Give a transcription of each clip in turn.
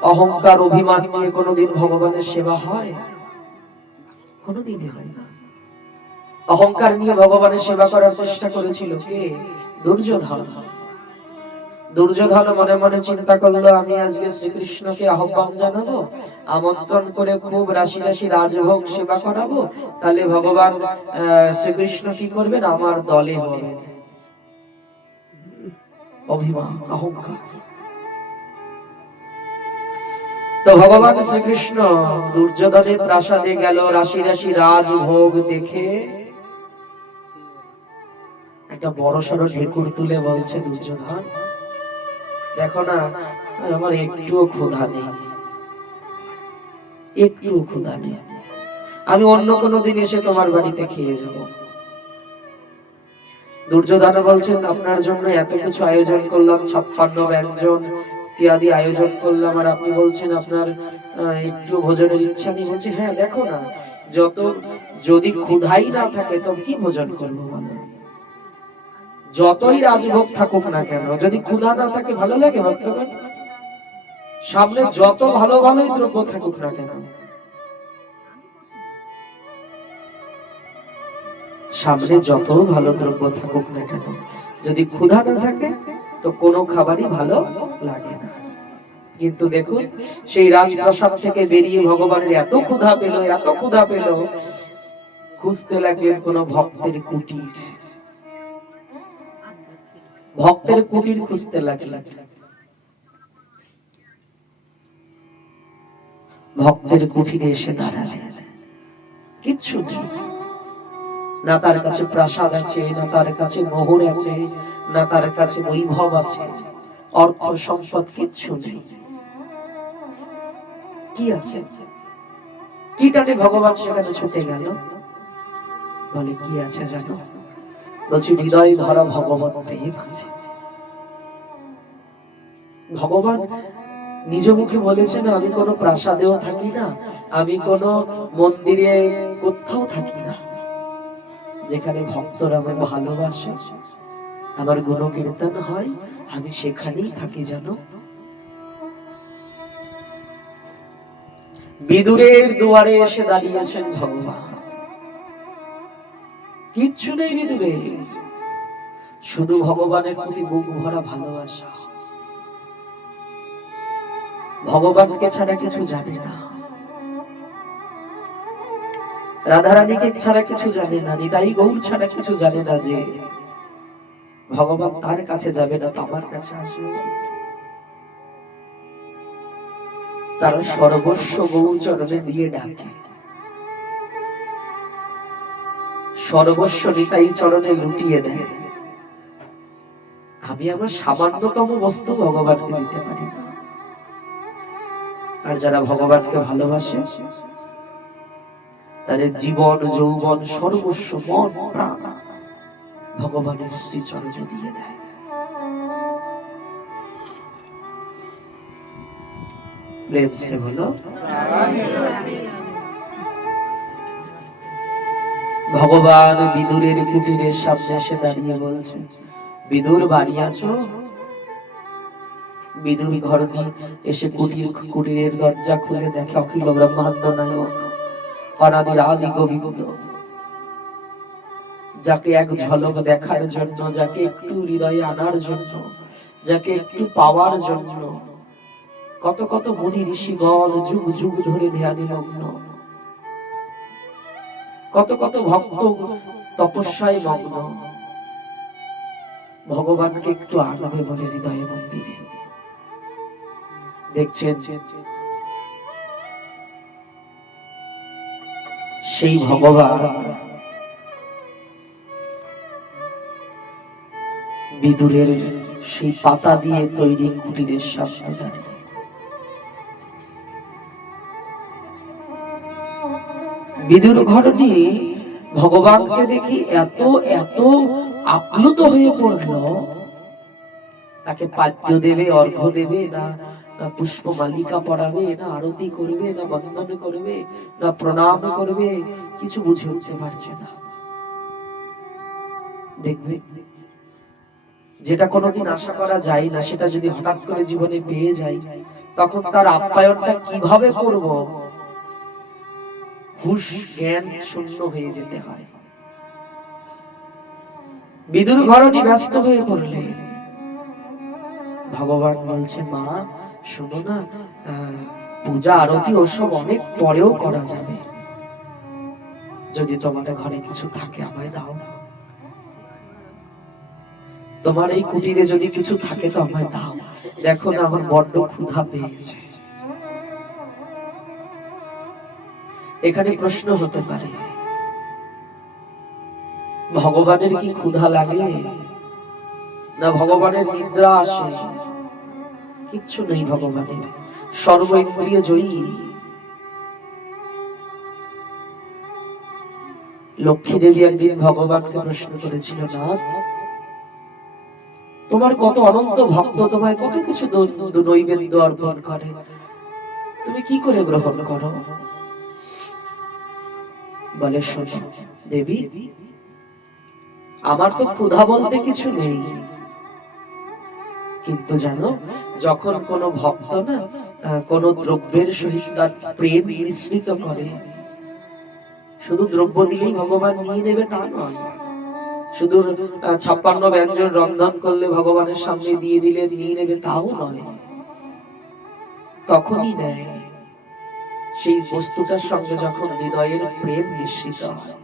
অহংকার অভিমান নিয়ে কোনোদিন ভগবানের সেবা হয়? কোনোদিনই হয় না। অহংকার নিয়ে ভগবানের সেবা করার চেষ্টা করেছিল কে? দুর্যোধন। দুর্যোধন মনে মনে চিন্তা করলো, আমি আজকে শ্রীকৃষ্ণকে আহ্বান জানাবো, আমন্ত্রণ করে খুব রাশি রাশি রাজভোগ সেবা করাবো, তাহলে ভগবান শ্রীকৃষ্ণ কি করবেন? আমার দলে হবেন। অভিমান, অহংকার। তো ভগবান শ্রীকৃষ্ণ দুর্যোধনের প্রাসাদে গেল, রাশি রাশি রাজভোগ দেখে একটা বড়সড় ঢেকুর তুলে বলছে, দুর্যোধন দেখো না, আমার একটুও ক্ষুধা নেই, একটুও ক্ষুধা নেই, আমি অন্য কোনো দিন এসে তোমার বাড়িতে খেয়ে যাব। দুর্যোধন বলছেন, আপনার জন্য এত কিছু আয়োজন করলাম, 56 ব্যঞ্জন ইত্যাদি আয়োজন করলাম, আর আপনি বলছেন আপনার একটু ভোজনের ইচ্ছা নেই। বলছে, হ্যাঁ দেখো না, যত যদি ক্ষুধাই না থাকে তবে কি ভোজন করবো? যতই রাজভোগ থাকুক না কেন, যদি ক্ষুধা না থাকে ভালো লাগে ভক্তগণ? সামনে যত ভালো ভালোই দ্রব্য থাকুক না কেন, সামনে যত ভালো দ্রব্য থাকুক না কেন, যদি ক্ষুধা না থাকে তো কোনো খাবারই ভালো লাগে না। কিন্তু দেখুন, সেই রাজপ্রাসাদ থেকে বেরিয়ে ভগবানের এত ক্ষুধা পেল, এত ক্ষুধা পেল, খুঁজতে লাগলেন কোন ভক্তের কুটির। ভক্তের কুটির খুঁজতে লাগলেন। ভক্তের কুটিরে এসে দাঁড়ালেন, কিচ্ছু নেই। না তার কাছে প্রাসাদ আছে, না তার কাছে মোহর আছে, না তার কাছে বৈভব আছে, অর্থ সম্পদ কিচ্ছু নেই। কি আছে? কি টানে ভগবান সেখানে ছুটে গেল? বলে, কি আছে জানো? বলছি, হৃদয় ভরা ভগবত প্রেম আছে। ভগবান নিজ মুখে বলেছেন, আমি কোনো প্রাসাদেও থাকি না, আমি কোনো মন্দিরে কোথাও থাকি না, যেখানে ভক্তরা আমায় ভালোবাসে, আমার গুণ কীর্তন হয়, আমি সেখানেই থাকি। জানো, বিদুরের দুয়ারে এসে দাঁড়িয়েছেন ভগবান। কিচ্ছু নেই বিদুরে, শুধু ভগবানের প্রতি বুক ভরা ভালোবাসা। ভগবানকে ছাড়া কিছু জানে না, রাধারানীকে ছাড়া কিছু জানে না, নিতাই গৌর ছাড়া কিছু জানে না, যে ভগবান তার কাছে যাবে না তো আমার কাছে আসবে। তার সর্বস্ব গৌর চরণে দিয়ে ডাকে, সর্বস্ব নিতাই চরণে লুটিয়ে দেয়। আমি আমার সামান্যতম বস্তু ভগবানকে দিতে পারি না। আর যারা ভগবানকে ভালোবাসে, তাদের জীবন যৌবন সর্বস্ব মন প্রাণ ভগবানের শ্রী চরণে দিয়ে দেয়। প্রেম সে বলো। ভগবান বিদুরের কুটিরের সামনে এসে দাঁড়িয়ে বলছেন, বিদুর বাড়ি আছো? বিদুর ঘর নিয়ে এসে কুটিরের দরজা খুলে দেখে অখিল ব্রহ্মাণ্ড নায়ক অনাদির আদি গোবিন্দ, যাকে এক ঝলক দেখার জন্য, যাকে একটু হৃদয়ে আনার জন্য, যাকে একটু পাওয়ার জন্য কত কত মুনি ঋষিগণ যুগ যুগ ধরে ধ্যানে মগ্ন, কত কত ভক্ত তপস্যায় মগ্ন, ভগবানকে একটু আনবে বলে হৃদয়ে মন্দিরে দেখছেন। সেই ভগবান বিদুরের সেই পাতা দিয়ে তৈরি কুটিরের সামনে দাঁড়িয়ে। বিদুর ঘর নিয়ে ভগবানকে দেখি এত এত আপ্লুত হয়ে পড়ল, তাকে পাদ্য দেবে, অর্ঘ্য দেবে না, পুষ্প মালিকা পড়াবে না, আরতি করবে না, বন্দন করবে না, প্রণাম করবে, কিছু বুঝে উঠতে পারছে না। দেখবে, যেটা কোনোদিন আশা করা যায় না, সেটা যদি হঠাৎ করে জীবনে পেয়ে যায়, তখন তার আপ্যায়নটা কিভাবে করব হুঁশ জ্ঞান শূন্য হয়ে যেতে হয়। বিদুর ঘরণী ব্যস্ত হয়ে পড়লেন। ভগবান বলছে, মা শোনো না, পূজা আরতি ওসব অনেক পরেও করা যাবে, যদি তোমাদের ঘরে কিছু থাকে আমায় দাও, তোমার এই কুটিরে যদি কিছু থাকে তো আমায় দাও, দেখো না আমার বড্ড ক্ষুধা পেয়েছে। এখানে প্রশ্ন হতে পারে, ভগবানের কি ক্ষুধা লাগে, না ভগবানের নিদ্রা আসে? কিচ্ছু নেই ভগবানের, সর্ব ইন্দ্রিয় জয়ী। লক্ষ্মী দেবী একদিন ভগবানকে প্রশ্ন করেছিল, নাথ তোমার কত অনন্ত ভক্ত তোমায় কত কিছু নৈবেদ্য অর্পণ করে, তুমি কি করে গ্রহণ করো? বলে, শোনো দেবী, আমার তো ক্ষুধা বলতে কিছু নেই, কিন্তু জানো যখন কোন ভক্ত না কোন দ্রব্যের সহিত তার প্রেম মিশ্রিত করে, শুধু দ্রব্য দিলেই ভগবান নিয়ে নেবে তা নয়, শুধু 56 ব্যঞ্জন রন্ধন করলে ভগবানের সামনে দিয়ে দিলে নিয়ে নেবে তাও নয়, তখনই নেয় সেই বস্তুটার সঙ্গে যখন হৃদয়ের প্রেম মিশ্রিত হয়,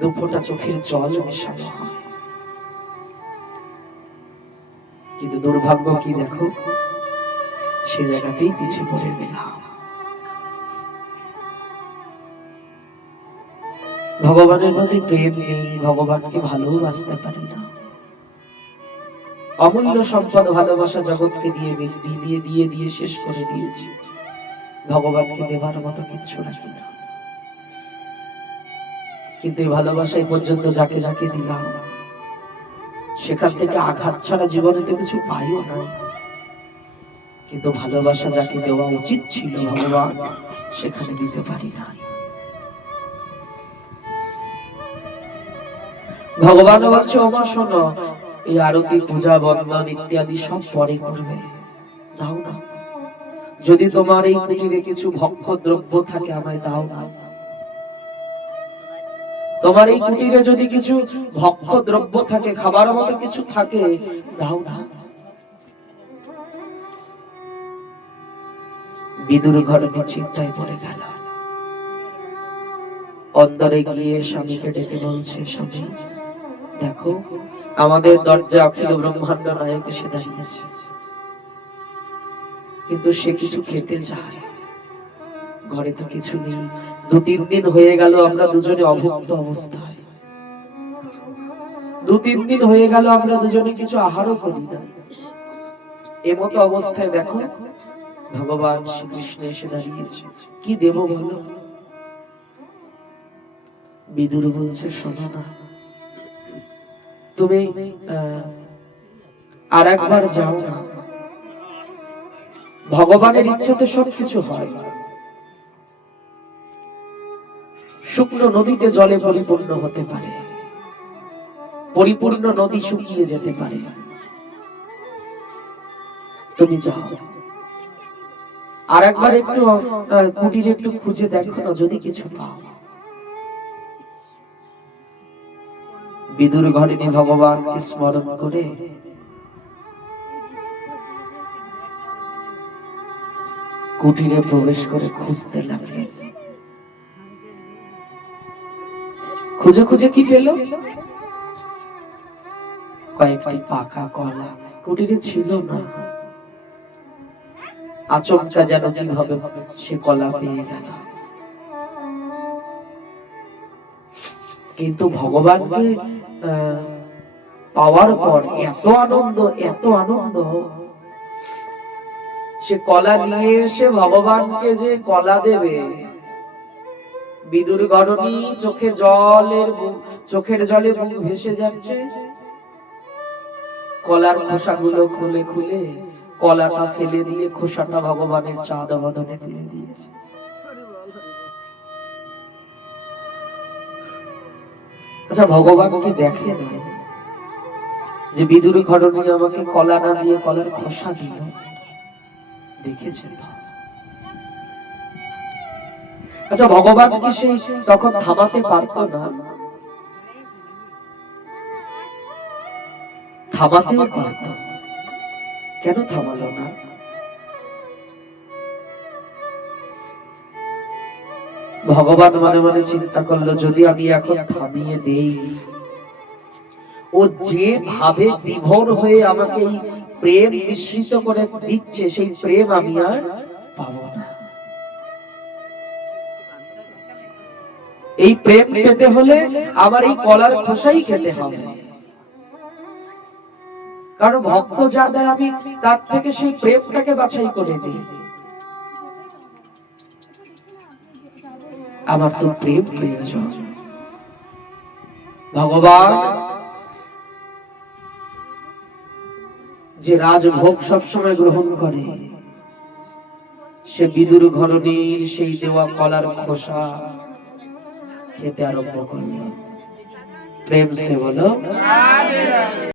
দুফোঁটা চোখের জল মেশানো হয়। কিন্তু দুর্ভাগ্য কি দেখো, সে জায়গাতেই পিছিয়ে পড়ে গেলাম। ভগবানের প্রতি প্রেম নেই, ভগবানকে ভালোবাসতে পারি না। অমূল্য সম্পদ ভালোবাসা জগৎকে দিয়ে শেষ করে দিয়েছি, ভগবানকে দেবার মতো কিচ্ছু রাখি না। কিন্তু এই ভালোবাসা এই পর্যন্ত যাকে যাকে দিলাম, সেখান থেকে আঘাত ছাড়া জীবনে তো কিছু পাইও না। কিন্তু ভালোবাসা যাকে দেওয়া উচিত ছিল ভগবান, সেখানে দিতে পারি না। ভগবান বলছে, ওমা শোনো, এই আরতি পূজা বন্দন ইত্যাদি সব পরে করবে, দাও না, যদি তোমার এই কুটিরে কিছু ভক্ষ দ্রব্য থাকে আমায় দাও না, তোমার এই কুটিরে যদি কিছু ভক্ষ দ্রব্য থাকে, খাবার মতো কিছু থাকে, দাও না। বিদুর ঘরণী চিন্তায় পড়ে গেল। অন্তরে গিয়ে স্বামীকে ডেকে বলছে, স্বামী দেখো আমাদের দরজা অখিল ব্রহ্মাণ্ড নায়ক এসে দাঁড়িয়েছে, কিন্তু সে কিছু খেতে চায়, ঘরে তো কিছু নেই, 2-3 দিন হয়ে গেল আমরা দুজনে অভুক্ত অবস্থায়, 2-3 দিন হয়ে গেল আমরা দুজনে কিছু আহারও করি না, এমতো অবস্থায় দেখো ভগবান শ্রীকৃষ্ণ এসে দাঁড়িয়েছে, কি দেব বলো? বিদুর বলছে, শোনো না, তুমি আর একবার যাও না, ভগবানের ইচ্ছাতে সবকিছু হয়। শুকনো নদীতে জলে পরিপূর্ণ হতে পারে, পরিপূর্ণ নদী শুকিয়ে যেতে পারে, তুমি যাও আর একবার একটু কুটিরে একটু খুঁজে দেখো না, যদি কিছু পাও। বিদুর ঘরিণী ভগবানকে স্মরণ করে কুটিরে প্রবেশ করে খুঁজতে লাগলেন। খুঁজে খুঁজে কি পেল? কয়েকটি পাকা কলা, কুটিরে ছিল না। আচমকা যেন কিভাবে সে কলা পেয়ে গেল। কিন্তু ভগবানকে পাওয়ার পর এত আনন্দ, এত আনন্দ, সে কলা নিয়ে এসে ভগবানকে যে কলা দেবে, বিদুর ঘরণী চোখের জলে মুখ ভেসে যাচ্ছে। কলার খোসাগুলো খুলে খুলে কলাটা ফেলে দিয়ে খোসাটা ভগবানের চাঁদ বদনে তুলে দিয়েছে। আচ্ছা, ভগবান কি দেখে না যে বিদুর ঘরণী আমাকে কলা না দিয়ে কলার খোসা দিল? দেখেছেন তো? আচ্ছা, ভগবান কি সেই তখন থামাতে পারতো না? থামাতেও পারতো, কেন থামালো না? ভগবান মনে মনে চিন্তা করলো, যদি আমি এখন থামিয়ে দেই, ও যে ভাবে বিভোর হয়ে আমাকে এই প্রেম মিশ্রিত করে দিচ্ছে, সেই প্রেম আমি আর পাবো না। এই প্রেম পেতে হলে আমার এই কলার খোসাই খেতে হবে, কারণ ভক্ত যা দেয় আমি তার থেকে সেই প্রেমটাকে বাছাই করে নিই। আমার তো প্রেম প্রয়োজন। ভগবান যে রাজভোগ সবসময় গ্রহণ করে, সে বিদুর ঘরণীর সেই দেওয়া কলার খোসা খেতে আরম্ভ করল। প্রেম সে বলো।